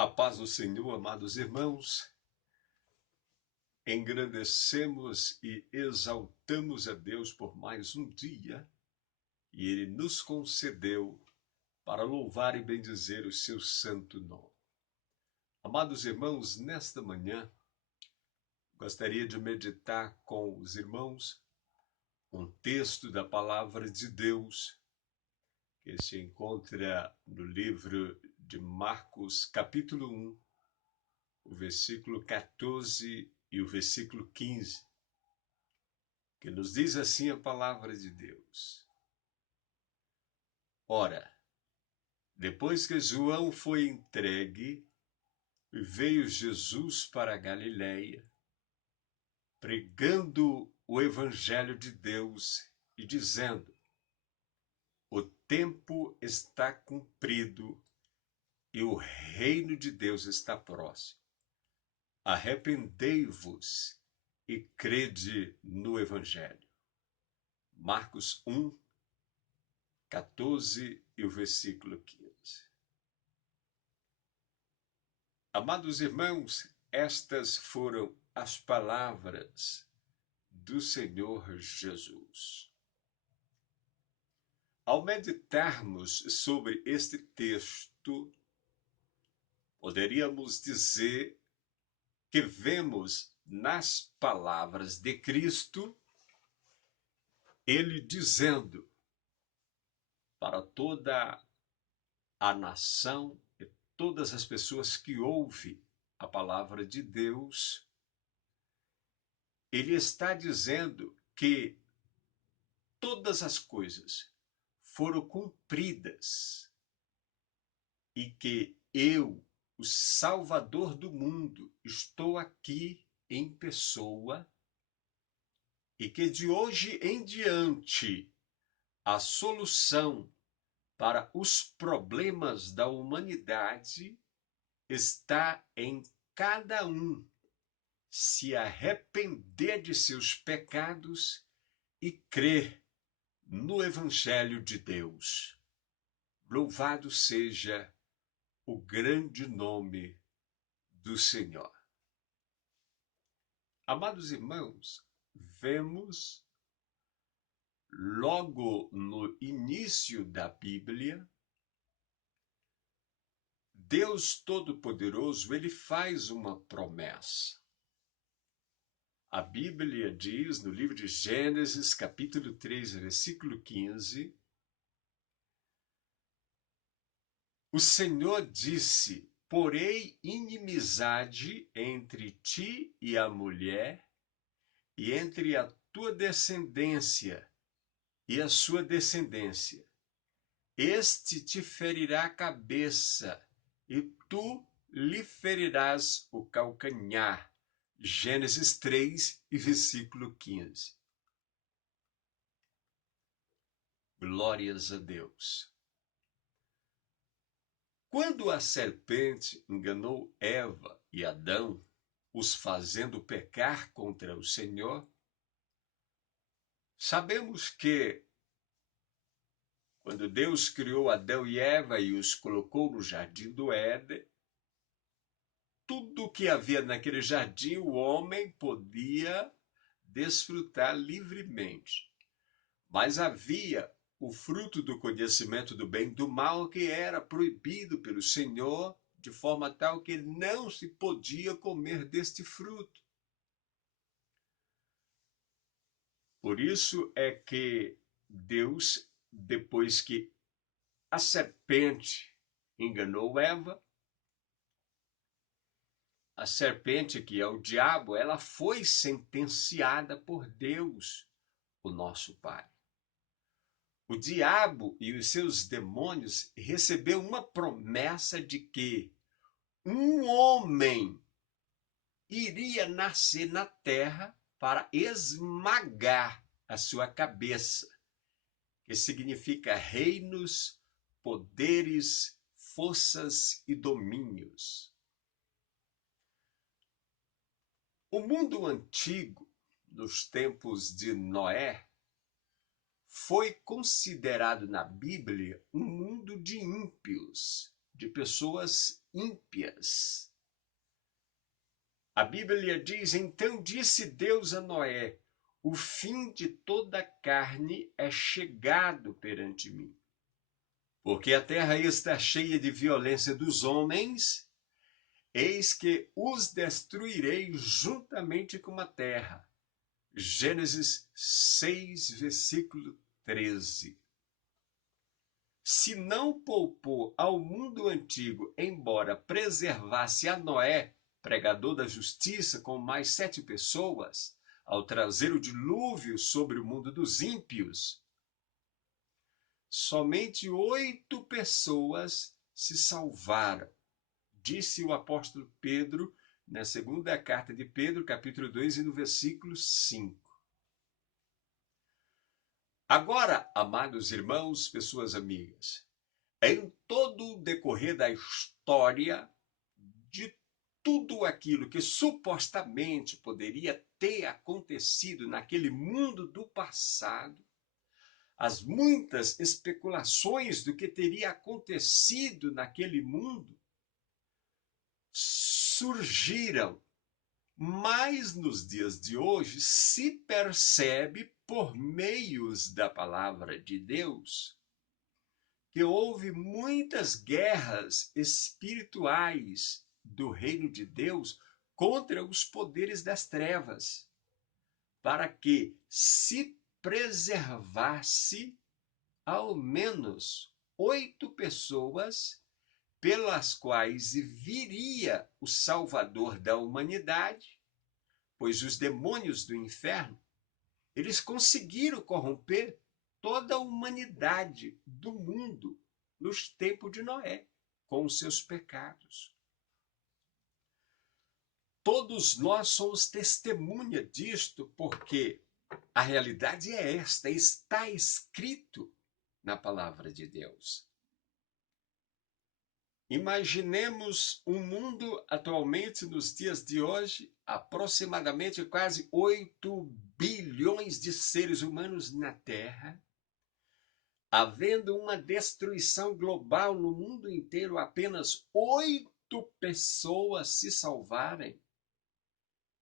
A paz do Senhor, amados irmãos, engrandecemos e exaltamos a Deus por mais um dia e Ele nos concedeu para louvar e bendizer o seu santo nome. Amados irmãos, nesta manhã, gostaria de meditar com os irmãos um texto da palavra de Deus que se encontra no livro de Marcos, capítulo 1, o versículo 14 e o versículo 15, que nos diz assim a palavra de Deus. Ora, depois que João foi entregue, veio Jesus para a Galiléia, pregando o evangelho de Deus e dizendo: o tempo está cumprido e o reino de Deus está próximo. Arrependei-vos e crede no evangelho. Marcos 1, 14 e o versículo 15. Amados irmãos, estas foram as palavras do Senhor Jesus. Ao meditarmos sobre este texto, poderíamos dizer que vemos nas palavras de Cristo ele dizendo para toda a nação e todas as pessoas que ouvem a palavra de Deus, ele está dizendo que todas as coisas foram cumpridas e que eu, o Salvador do mundo, estou aqui em pessoa e que de hoje em diante a solução para os problemas da humanidade está em cada um se arrepender de seus pecados e crer no Evangelho de Deus. Louvado seja o grande nome do Senhor. Amados irmãos, vemos logo no início da Bíblia, Deus Todo-Poderoso, ele faz uma promessa. A Bíblia diz no livro de Gênesis, capítulo 3, versículo 15, o Senhor disse: porei inimizade entre ti e a mulher, e entre a tua descendência e a sua descendência. Este te ferirá a cabeça, e tu lhe ferirás o calcanhar. Gênesis 3 e versículo 15. Glórias a Deus. Quando a serpente enganou Eva e Adão, os fazendo pecar contra o Senhor, sabemos que quando Deus criou Adão e Eva e os colocou no jardim do Éden, tudo que havia naquele jardim o homem podia desfrutar livremente. Mas havia o fruto do conhecimento do bem e do mal que era proibido pelo Senhor, de forma tal que não se podia comer deste fruto. Por isso é que Deus, depois que a serpente enganou Eva, a serpente, que é o diabo, ela foi sentenciada por Deus, o nosso Pai. O diabo e os seus demônios recebeu uma promessa de que um homem iria nascer na terra para esmagar a sua cabeça, que significa reinos, poderes, forças e domínios. O mundo antigo, nos tempos de Noé, foi considerado na Bíblia um mundo de ímpios, de pessoas ímpias. A Bíblia diz: então disse Deus a Noé: o fim de toda a carne é chegado perante mim, porque a terra está cheia de violência dos homens, eis que os destruirei juntamente com a terra. Gênesis 6, versículo 13. Se não poupou ao mundo antigo, embora preservasse a Noé, pregador da justiça, com mais 7 pessoas, ao trazer o dilúvio sobre o mundo dos ímpios, somente 8 pessoas se salvaram, disse o apóstolo Pedro na segunda carta de Pedro, capítulo 2, e no versículo 5. Agora, amados irmãos, pessoas amigas, em todo o decorrer da história, de tudo aquilo que supostamente poderia ter acontecido naquele mundo do passado, as muitas especulações do que teria acontecido naquele mundo surgiram, mas nos dias de hoje se percebe, por meios da palavra de Deus, que houve muitas guerras espirituais do reino de Deus contra os poderes das trevas, para que se preservasse ao menos 8 pessoas pelas quais viria o Salvador da humanidade, pois os demônios do inferno, eles conseguiram corromper toda a humanidade do mundo nos tempos de Noé, com os seus pecados. Todos nós somos testemunha disto, porque a realidade é esta, está escrito na palavra de Deus. Imaginemos um mundo atualmente, nos dias de hoje, aproximadamente quase 8 bilhões de seres humanos na Terra, havendo uma destruição global no mundo inteiro, apenas 8 pessoas se salvarem.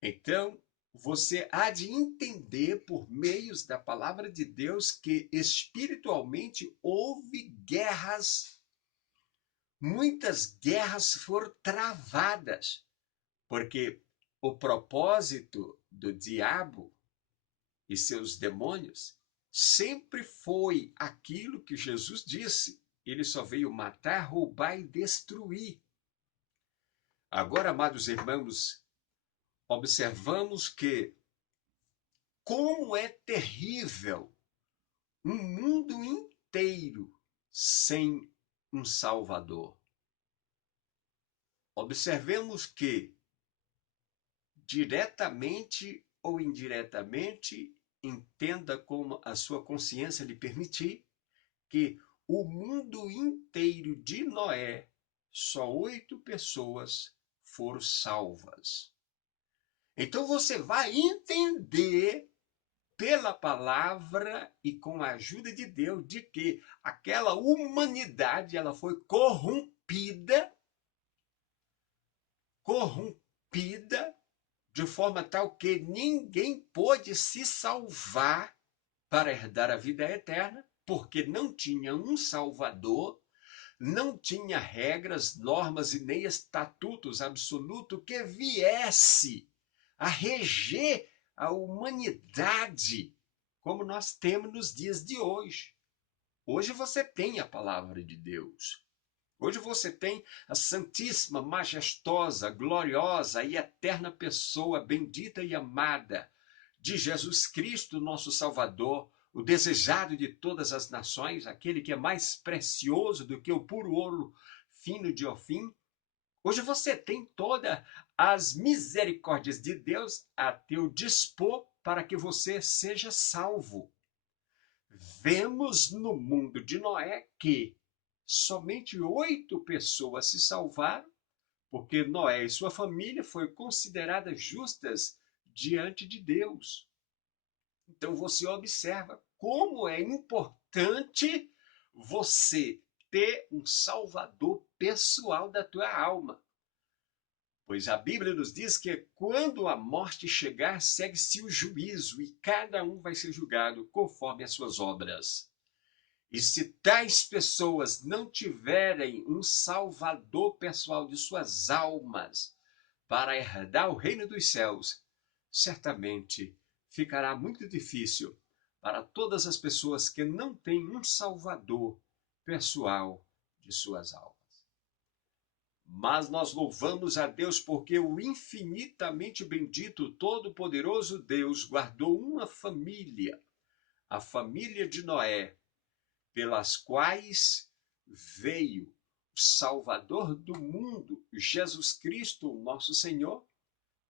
Então, você há de entender, por meios da palavra de Deus, que espiritualmente houve guerras. Muitas guerras foram travadas, porque o propósito do diabo e seus demônios sempre foi aquilo que Jesus disse: ele só veio matar, roubar e destruir. Agora, amados irmãos, observamos que como é terrível um mundo inteiro sem um Salvador. Observemos que, diretamente ou indiretamente, entenda como a sua consciência lhe permitir, que o mundo inteiro de Noé, só 8 pessoas foram salvas. Então você vai entender pela palavra e com a ajuda de Deus de que aquela humanidade ela foi corrompida de forma tal que ninguém pôde se salvar para herdar a vida eterna, porque não tinha um Salvador, não tinha regras, normas e nem estatutos absolutos que viesse a reger a humanidade como nós temos nos dias de hoje. Hoje você tem a palavra de Deus. Hoje você tem a santíssima, majestosa, gloriosa e eterna pessoa, bendita e amada, de Jesus Cristo, nosso Salvador, o desejado de todas as nações, aquele que é mais precioso do que o puro ouro fino de Ofim. Hoje você tem todas as misericórdias de Deus a teu dispor para que você seja salvo. Vemos no mundo de Noé que somente 8 pessoas se salvaram, porque Noé e sua família foram consideradas justas diante de Deus. Então você observa como é importante você ter um Salvador pessoal da tua alma. Pois a Bíblia nos diz que quando a morte chegar, segue-se o juízo e cada um vai ser julgado conforme as suas obras. E se tais pessoas não tiverem um salvador pessoal de suas almas para herdar o reino dos céus, certamente ficará muito difícil para todas as pessoas que não têm um salvador pessoal de suas almas. Mas nós louvamos a Deus porque o infinitamente bendito, todo-poderoso Deus guardou uma família, a família de Noé, pelas quais veio o Salvador do mundo, Jesus Cristo, nosso Senhor,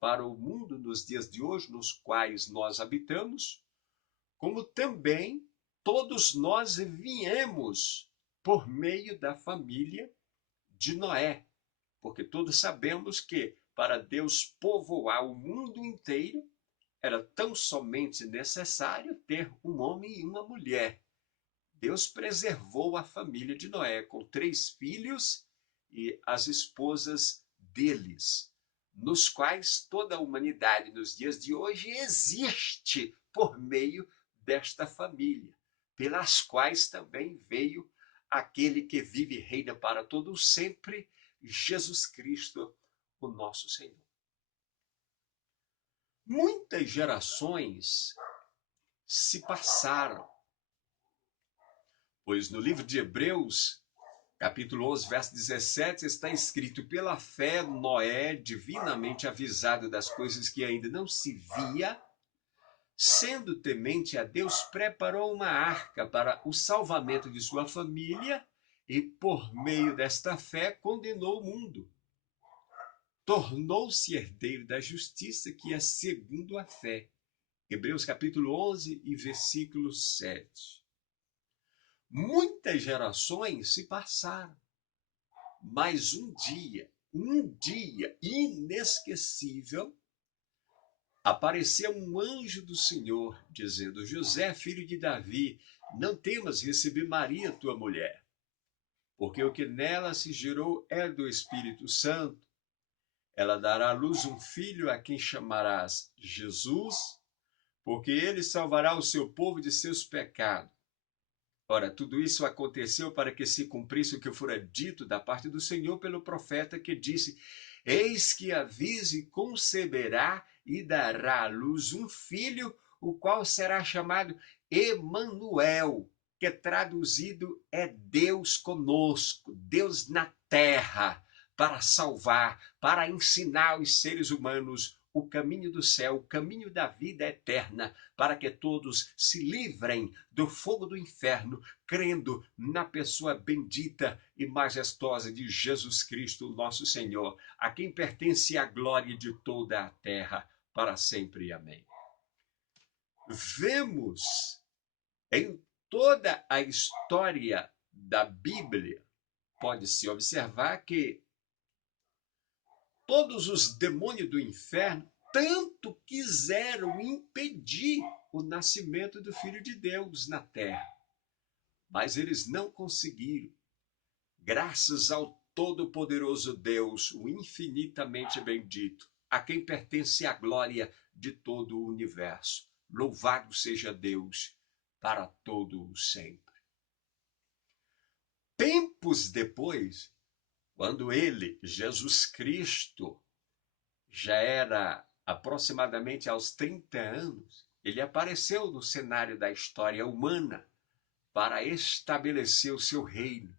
para o mundo nos dias de hoje, nos quais nós habitamos, como também todos nós viemos por meio da família de Noé. Porque todos sabemos que para Deus povoar o mundo inteiro, era tão somente necessário ter um homem e uma mulher. Deus preservou a família de Noé com 3 filhos e as esposas deles, nos quais toda a humanidade nos dias de hoje existe por meio desta família, pelas quais também veio aquele que vive e reina para todo sempre, Jesus Cristo, o nosso Senhor. Muitas gerações se passaram, pois no livro de Hebreus, capítulo 11, verso 17, está escrito: pela fé, Noé, divinamente avisado das coisas que ainda não se via, sendo temente a Deus, preparou uma arca para o salvamento de sua família e, por meio desta fé, condenou o mundo. Tornou-se herdeiro da justiça, que é segundo a fé. Hebreus capítulo 11 e versículo 7. Muitas gerações se passaram, mas um dia inesquecível, apareceu um anjo do Senhor, dizendo: José, filho de Davi, não temas receber Maria, tua mulher, porque o que nela se gerou é do Espírito Santo. Ela dará à luz um filho, a quem chamarás Jesus, porque ele salvará o seu povo de seus pecados. Ora, tudo isso aconteceu para que se cumprisse o que fora dito da parte do Senhor pelo profeta, que disse: eis que a virgem conceberá e dará à luz um filho, o qual será chamado Emanuel, que traduzido é Deus conosco, Deus na terra, para salvar, para ensinar os seres humanos o caminho do céu, o caminho da vida eterna, para que todos se livrem do fogo do inferno, crendo na pessoa bendita e majestosa de Jesus Cristo, nosso Senhor, a quem pertence a glória de toda a terra, para sempre. Amém. Vemos em toda a história da Bíblia, pode-se observar que todos os demônios do inferno tanto quiseram impedir o nascimento do Filho de Deus na terra, mas eles não conseguiram, graças ao todo-poderoso Deus, o infinitamente bendito, a quem pertence a glória de todo o universo. Louvado seja Deus para todo o sempre. Tempos depois, quando ele, Jesus Cristo, já era aproximadamente aos 30 anos, ele apareceu no cenário da história humana para estabelecer o seu reino.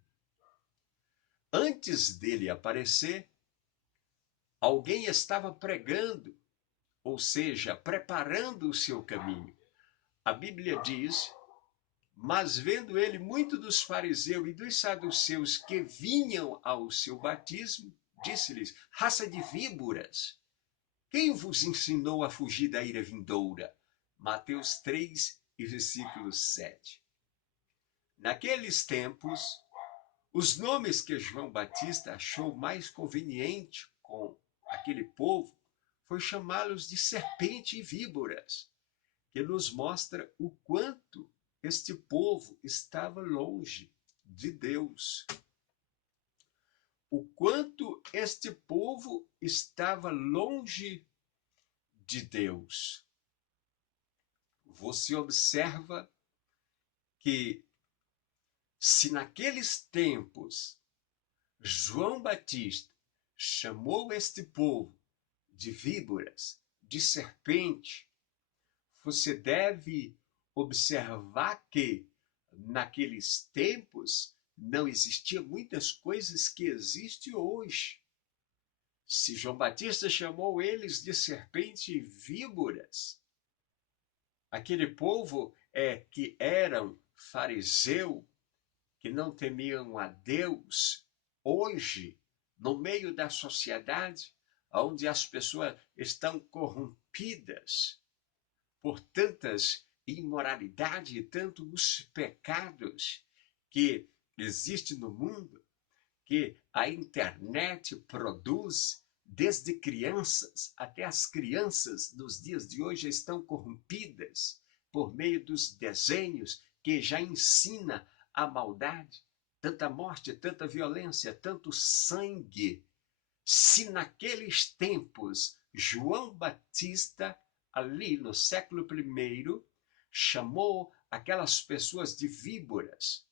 Antes dele aparecer, alguém estava pregando, ou seja, preparando o seu caminho. A Bíblia diz: mas vendo ele muito dos fariseus e dos saduceus que vinham ao seu batismo, disse-lhes: raça de víboras, quem vos ensinou a fugir da ira vindoura? Mateus 3 e versículo 7. Naqueles tempos, os nomes que João Batista achou mais conveniente com aquele povo foi chamá-los de serpente e víboras, que nos mostra o quanto este povo estava longe de Deus. o quanto este povo estava longe de Deus. Você observa que, se naqueles tempos João Batista chamou este povo de víboras, de serpente, você deve observar que naqueles tempos não existiam muitas coisas que existem hoje. Se João Batista chamou eles de serpente e víboras, aquele povo que eram fariseu, que não temiam a Deus, hoje, no meio da sociedade, onde as pessoas estão corrompidas por tantas imoralidades e tantos pecados que existem no mundo, que a internet produz, desde crianças até as crianças nos dias de hoje estão corrompidas por meio dos desenhos que já ensina a maldade, tanta morte, tanta violência, tanto sangue. Se naqueles tempos João Batista, ali no século I, chamou aquelas pessoas de víboras,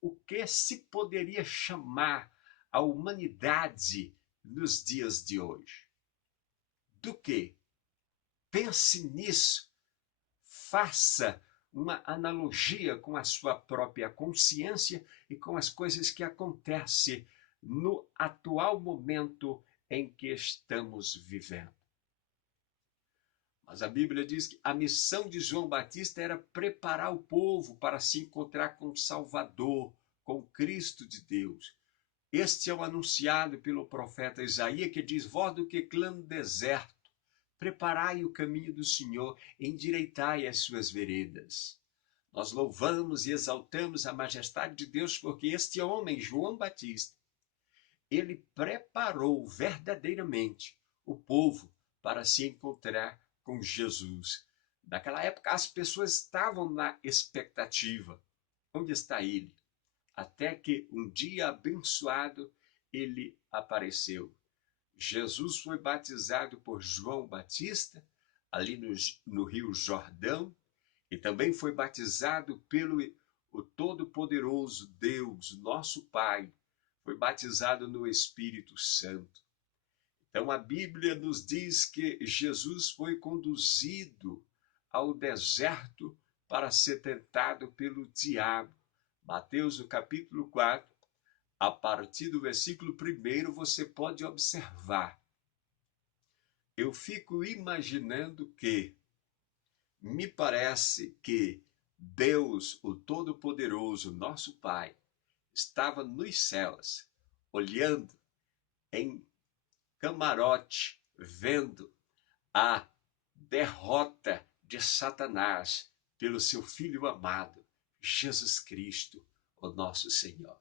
o que se poderia chamar a humanidade nos dias de hoje? Do que? Pense nisso, faça uma analogia com a sua própria consciência e com as coisas que acontecem no atual momento em que estamos vivendo. Mas a Bíblia diz que a missão de João Batista era preparar o povo para se encontrar com o Salvador, com Cristo de Deus. Este é o anunciado pelo profeta Isaías, que diz: voz do que clama no deserto, preparai o caminho do Senhor, endireitai as suas veredas. Nós louvamos e exaltamos a majestade de Deus, porque este homem, João Batista, ele preparou verdadeiramente o povo para se encontrar com Jesus. Naquela época, as pessoas estavam na expectativa. Onde está ele? Até que um dia abençoado ele apareceu. Jesus foi batizado por João Batista, ali no Rio Jordão, e também foi batizado pelo o Todo-Poderoso Deus, nosso Pai. Foi batizado no Espírito Santo. Então a Bíblia nos diz que Jesus foi conduzido ao deserto para ser tentado pelo diabo. Mateus, no capítulo 4, a partir do versículo 1, você pode observar. Eu fico imaginando que, me parece que Deus, o Todo-Poderoso, nosso Pai, estava nos céus, olhando em camarote, vendo a derrota de Satanás pelo seu Filho amado, Jesus Cristo, o nosso Senhor.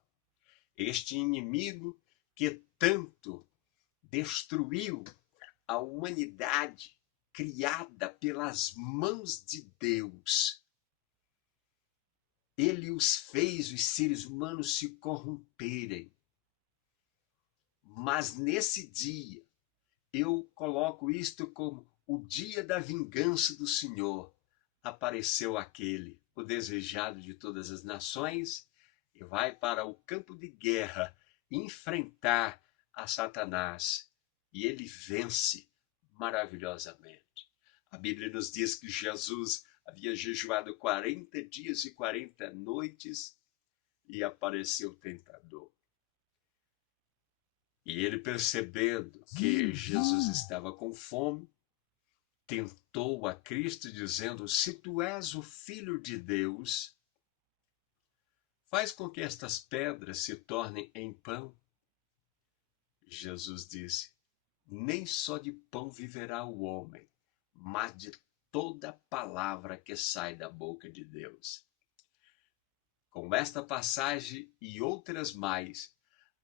Este inimigo que tanto destruiu a humanidade criada pelas mãos de Deus. Ele os fez, os seres humanos, se corromperem. Mas nesse dia, eu coloco isto como o dia da vingança do Senhor. Apareceu aquele, o desejado de todas as nações, e vai para o campo de guerra enfrentar a Satanás. E ele vence maravilhosamente. A Bíblia nos diz que Jesus havia jejuado 40 dias e 40 noites e apareceu o tentador. E ele, percebendo que Jesus estava com fome, tentou a Cristo dizendo: se tu és o Filho de Deus, faz com que estas pedras se tornem em pão. Jesus disse: nem só de pão viverá o homem, mas de toda palavra que sai da boca de Deus. Com esta passagem e outras mais,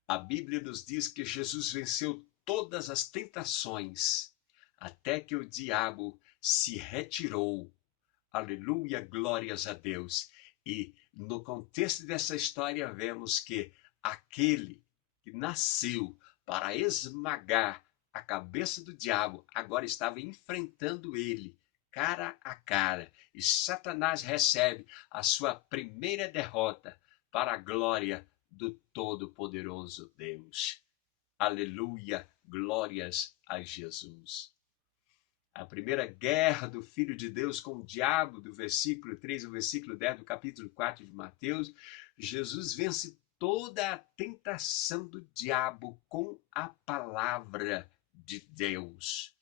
a Bíblia nos diz que Jesus venceu todas as tentações, até que o diabo se retirou. Aleluia, glórias a Deus. E no contexto dessa história vemos que aquele que que nasceu para esmagar a cabeça do diabo, agora estava enfrentando ele, cara a cara. E Satanás recebe a sua primeira derrota para a glória do Todo-Poderoso Deus. Aleluia, glórias a Jesus. A primeira guerra do Filho de Deus com o diabo, do versículo 3 ao versículo 10 do capítulo 4 de Mateus, Jesus vence toda a tentação do diabo com a palavra de Deus.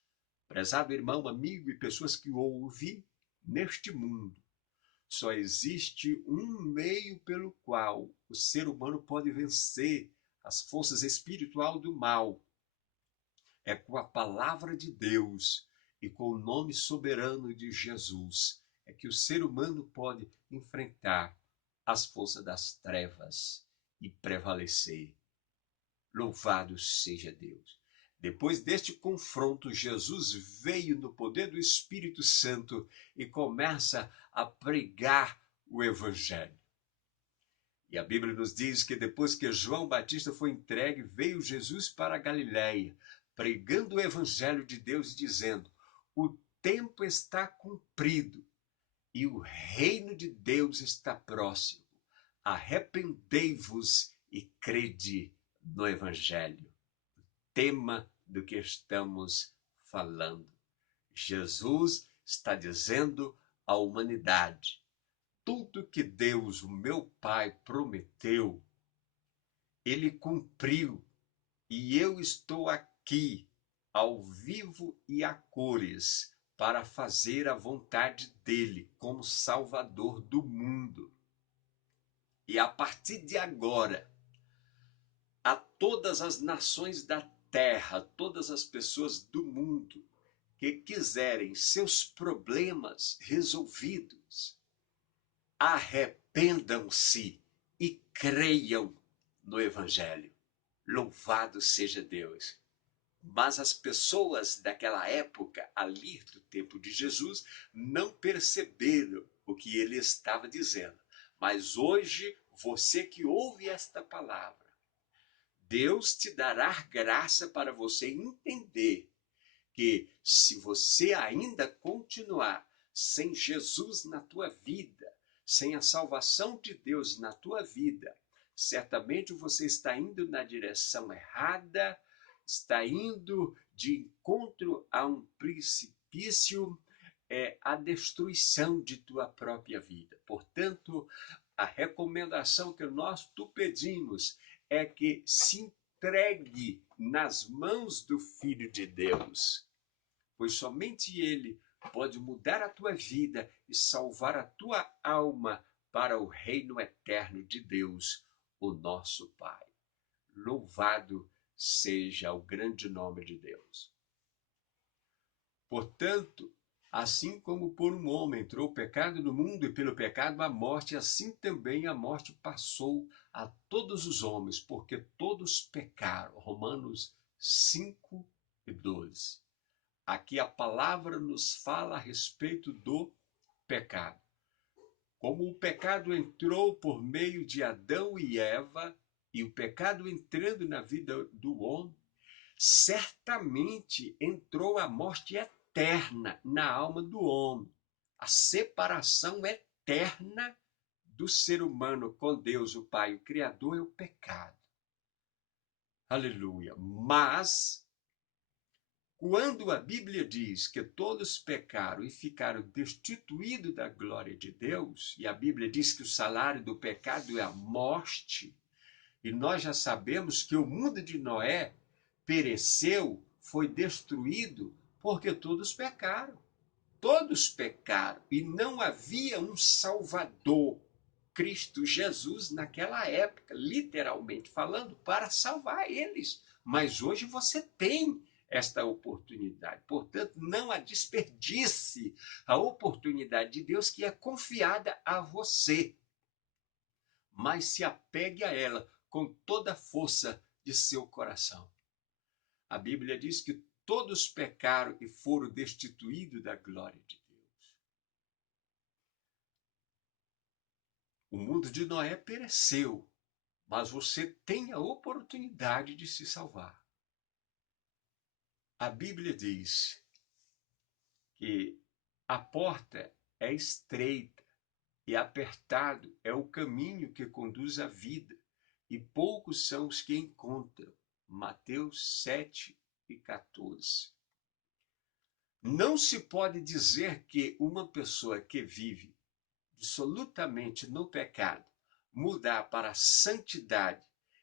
Prezado irmão, amigo e pessoas que ouvem, neste mundo, só existe um meio pelo qual o ser humano pode vencer as forças espirituais do mal. É com a palavra de Deus e com o nome soberano de Jesus é que o ser humano pode enfrentar as forças das trevas e prevalecer. Louvado seja Deus. Depois deste confronto, Jesus veio no poder do Espírito Santo e começa a pregar o Evangelho. E a Bíblia nos diz que depois que João Batista foi entregue, veio Jesus para a Galiléia, pregando o Evangelho de Deus e dizendo: o tempo está cumprido e o reino de Deus está próximo. Arrependei-vos e crede no Evangelho. Tema do que estamos falando. Jesus está dizendo à humanidade: tudo que Deus, o meu Pai, prometeu, Ele cumpriu. E eu estou aqui, ao vivo e a cores, para fazer a vontade dEle como Salvador do mundo. E a partir de agora, a todas as nações da terra, todas as pessoas do mundo que quiserem seus problemas resolvidos, arrependam-se e creiam no Evangelho. Louvado seja Deus. Mas as pessoas daquela época, ali do tempo de Jesus, não perceberam o que ele estava dizendo. Mas hoje, você que ouve esta palavra, Deus te dará graça para você entender que se você ainda continuar sem Jesus na tua vida, sem a salvação de Deus na tua vida, certamente você está indo na direção errada, está indo de encontro a um precipício, a destruição de tua própria vida. Portanto, a recomendação que nós te pedimos é que se entregue nas mãos do Filho de Deus, pois somente Ele pode mudar a tua vida e salvar a tua alma para o reino eterno de Deus, o nosso Pai. Louvado seja o grande nome de Deus. Portanto, assim como por um homem entrou o pecado no mundo e pelo pecado a morte, assim também a morte passou a todos os homens, porque todos pecaram. Romanos 5:12. Aqui a palavra nos fala a respeito do pecado. Como o pecado entrou por meio de Adão e Eva, e o pecado entrando na vida do homem, certamente entrou a morte eterna na alma do homem. A separação eterna do ser humano com Deus, o Pai, o Criador, é o pecado. Aleluia. Mas quando a Bíblia diz que todos pecaram e ficaram destituídos da glória de Deus, e a Bíblia diz que o salário do pecado é a morte, e nós já sabemos que o mundo de Noé pereceu, foi destruído, porque todos pecaram. Todos pecaram e não havia um Salvador, Cristo Jesus, naquela época, literalmente falando, para salvar eles. Mas hoje você tem esta oportunidade. Portanto, não a desperdice a oportunidade de Deus que é confiada a você. Mas se apegue a ela com toda a força de seu coração. A Bíblia diz que todos pecaram e foram destituídos da glória de Deus. O mundo de Noé pereceu, mas você tem a oportunidade de se salvar. A Bíblia diz que a porta é estreita e apertado é o caminho que conduz à vida, e poucos são os que encontram. Mateus 7:14. Não se pode dizer que uma pessoa que vive absolutamente no pecado, mudar para a santidade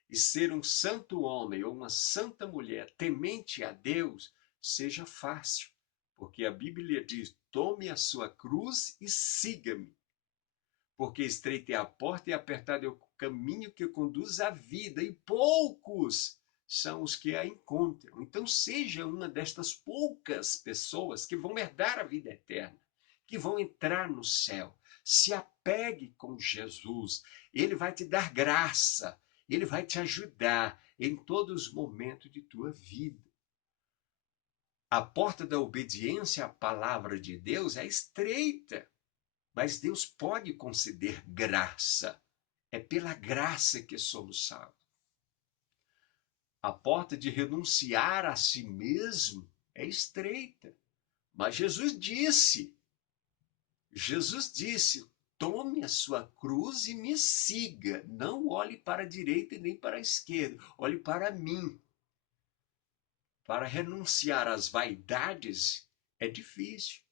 e ser um santo homem ou uma santa mulher temente a Deus, seja fácil, porque a Bíblia diz: tome a sua cruz e siga-me. Porque estreita é a porta e apertado é o caminho que conduz à vida, e poucos são os que a encontram. Então seja uma destas poucas pessoas que vão herdar a vida eterna, que vão entrar no céu. Se apegue com Jesus, ele vai te dar graça, ele vai te ajudar em todos os momentos de tua vida. A porta da obediência à palavra de Deus é estreita, mas Deus pode conceder graça. É pela graça que somos salvos. A porta de renunciar a si mesmo é estreita. Mas Jesus disse, tome a sua cruz e me siga. Não olhe para a direita e nem para a esquerda. Olhe para mim. Para renunciar às vaidades é difícil.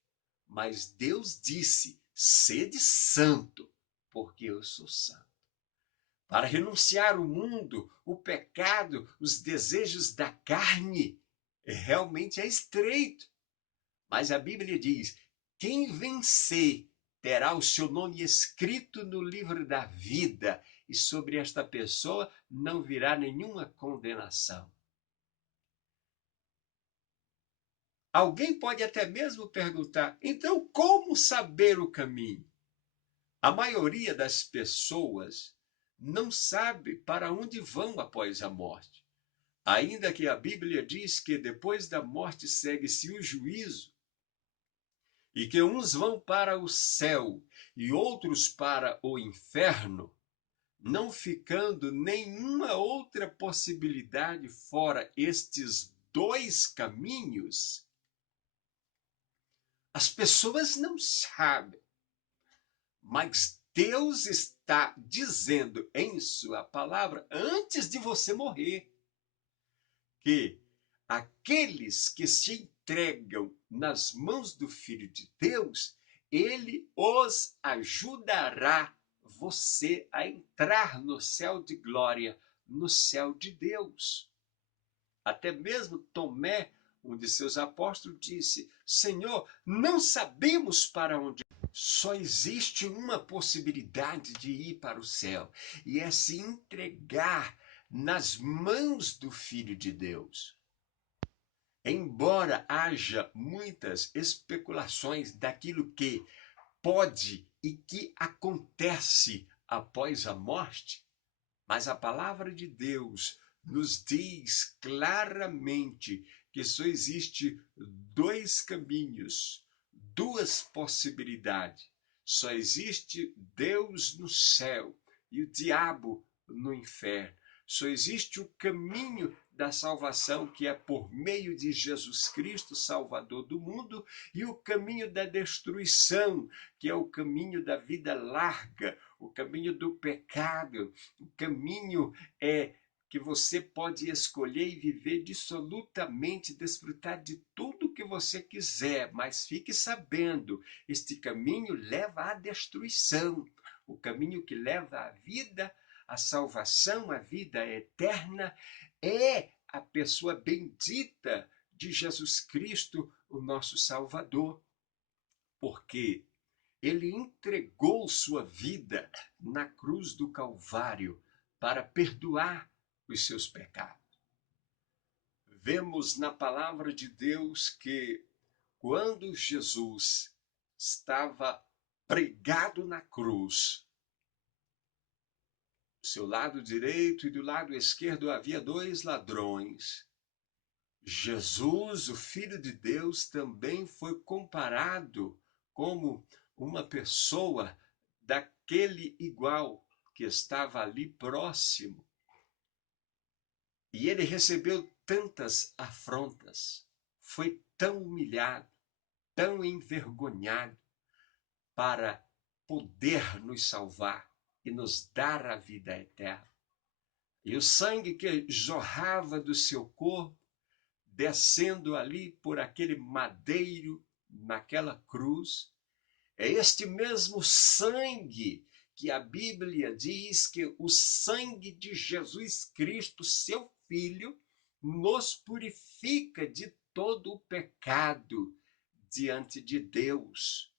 Mas Deus disse, sede santo, porque eu sou santo. Para renunciar o mundo, o pecado, os desejos da carne, realmente é estreito. Mas a Bíblia diz, quem vencer terá o seu nome escrito no livro da vida, e sobre esta pessoa não virá nenhuma condenação. Alguém pode até mesmo perguntar, então como saber o caminho? A maioria das pessoas não sabe para onde vão após a morte. Ainda que a Bíblia diz que depois da morte segue-se o juízo, e que uns vão para o céu e outros para o inferno, não ficando nenhuma outra possibilidade fora estes dois caminhos, as pessoas não sabem. Mas Deus está dizendo em sua palavra, antes de você morrer, que aqueles que se entregam nas mãos do Filho de Deus, ele os ajudará você a entrar no céu de glória, no céu de Deus. Até mesmo Tomé, um de seus apóstolos, disse, Senhor, não sabemos para onde. Só existe uma possibilidade de ir para o céu, e é se entregar nas mãos do Filho de Deus. Embora haja muitas especulações daquilo que pode e que acontece após a morte, mas a palavra de Deus nos diz claramente que só existe dois caminhos, duas possibilidades. Só existe Deus no céu e o diabo no inferno. Só existe o caminho da salvação, que é por meio de Jesus Cristo, Salvador do mundo, e o caminho da destruição, que é o caminho da vida larga, o caminho do pecado, o caminho que você pode escolher e viver dissolutamente, desfrutar de tudo que você quiser, mas fique sabendo, este caminho leva à destruição. O caminho que leva à vida, à salvação, à vida eterna, é a pessoa bendita de Jesus Cristo, o nosso Salvador. Porque ele entregou sua vida na cruz do Calvário para perdoar os seus pecados. Vemos na palavra de Deus que quando Jesus estava pregado na cruz, do seu lado direito e do lado esquerdo havia dois ladrões. Jesus, o Filho de Deus, também foi comparado como uma pessoa daquele igual que estava ali próximo. E ele recebeu tantas afrontas, foi tão humilhado, tão envergonhado, para poder nos salvar e nos dar a vida eterna. E o sangue que jorrava do seu corpo, descendo ali por aquele madeiro, naquela cruz, é este mesmo sangue que a Bíblia diz que o sangue de Jesus Cristo, seu Filho, nos purifica de todo o pecado diante de Deus.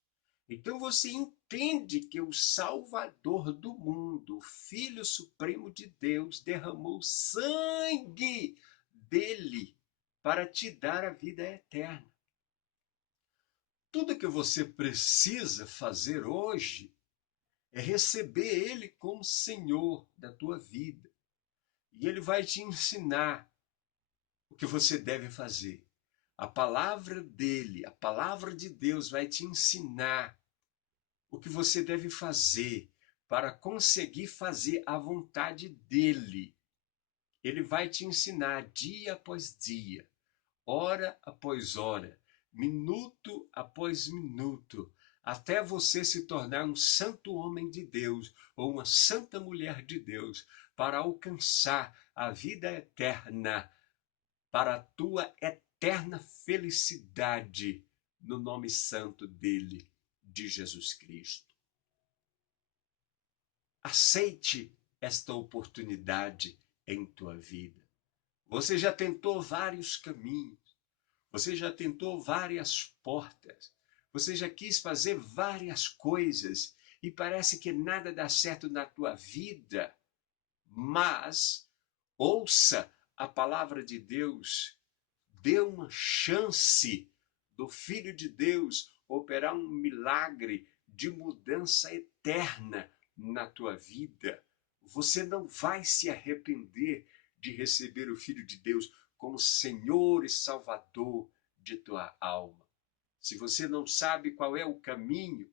Então você entende que o Salvador do mundo, o Filho Supremo de Deus, derramou sangue dele para te dar a vida eterna. Tudo que você precisa fazer hoje é receber Ele como Senhor da tua vida. E Ele vai te ensinar o que você deve fazer. A palavra dele, a palavra de Deus vai te ensinar o que você deve fazer para conseguir fazer a vontade dele. Ele vai te ensinar dia após dia, hora após hora, minuto após minuto, até você se tornar um santo homem de Deus ou uma santa mulher de Deus, para alcançar a vida eterna, para a tua eterna felicidade, no nome santo dele, de Jesus Cristo. Aceite esta oportunidade em tua vida. Você já tentou vários caminhos, você já tentou várias portas, você já quis fazer várias coisas e parece que nada dá certo na tua vida, mas ouça a palavra de Deus, dê uma chance do Filho de Deus operar um milagre de mudança eterna na tua vida. Você não vai se arrepender de receber o Filho de Deus como Senhor e Salvador de tua alma. Se você não sabe qual é o caminho,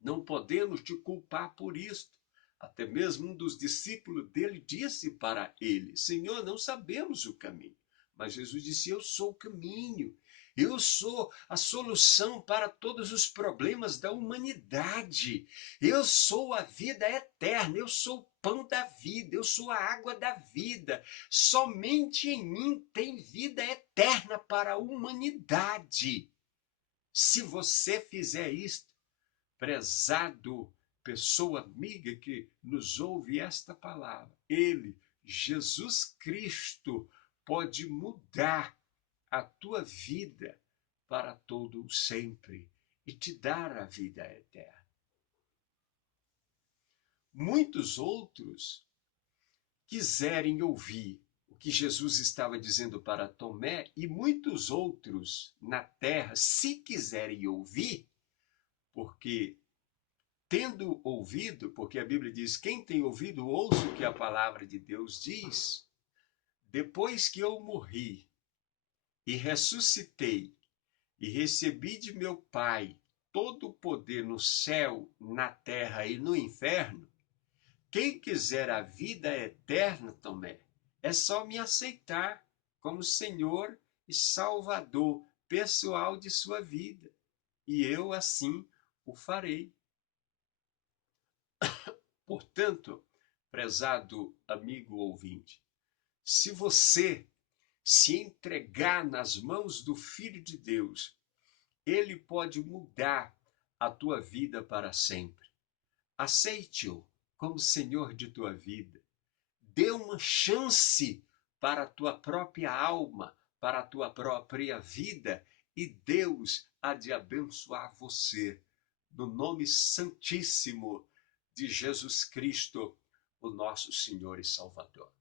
não podemos te culpar por isto. Até mesmo um dos discípulos dele disse para ele: Senhor, não sabemos o caminho. Mas Jesus disse: eu sou o caminho. Eu sou a solução para todos os problemas da humanidade. Eu sou a vida eterna. Eu sou o pão da vida. Eu sou a água da vida. Somente em mim tem vida eterna para a humanidade. Se você fizer isto, prezado pessoa amiga que nos ouve esta palavra, Ele, Jesus Cristo, pode mudar a tua vida para todo o sempre e te dar a vida eterna. Muitos outros quiserem ouvir o que Jesus estava dizendo para Tomé, e muitos outros na terra, se quiserem ouvir, porque tendo ouvido, porque a Bíblia diz, quem tem ouvido, ouça o que a palavra de Deus diz. Depois que eu morri e ressuscitei e recebi de meu Pai todo o poder no céu, na terra e no inferno, quem quiser a vida eterna, Tomé, é só me aceitar como Senhor e Salvador pessoal de sua vida. E eu assim o farei. Portanto, prezado amigo ouvinte, se você se entregar nas mãos do Filho de Deus, ele pode mudar a tua vida para sempre. Aceite-o como Senhor de tua vida. Dê uma chance para a tua própria alma, para a tua própria vida, e Deus há de abençoar você. No nome santíssimo de Jesus Cristo, o nosso Senhor e Salvador.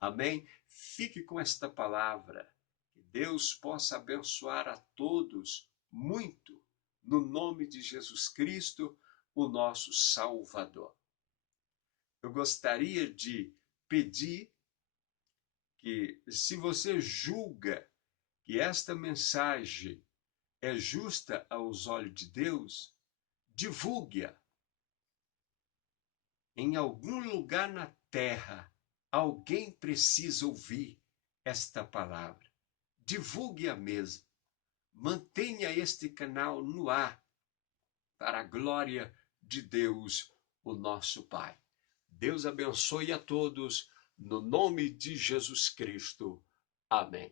Amém? Fique com esta palavra. Que Deus possa abençoar a todos muito, no nome de Jesus Cristo, o nosso Salvador. Eu gostaria de pedir que, se você julga que esta mensagem é justa aos olhos de Deus, divulgue-a. Em algum lugar na terra, alguém precisa ouvir esta palavra. Divulgue-a mesmo. Mantenha este canal no ar, para a glória de Deus, o nosso Pai. Deus abençoe a todos, no nome de Jesus Cristo. Amém.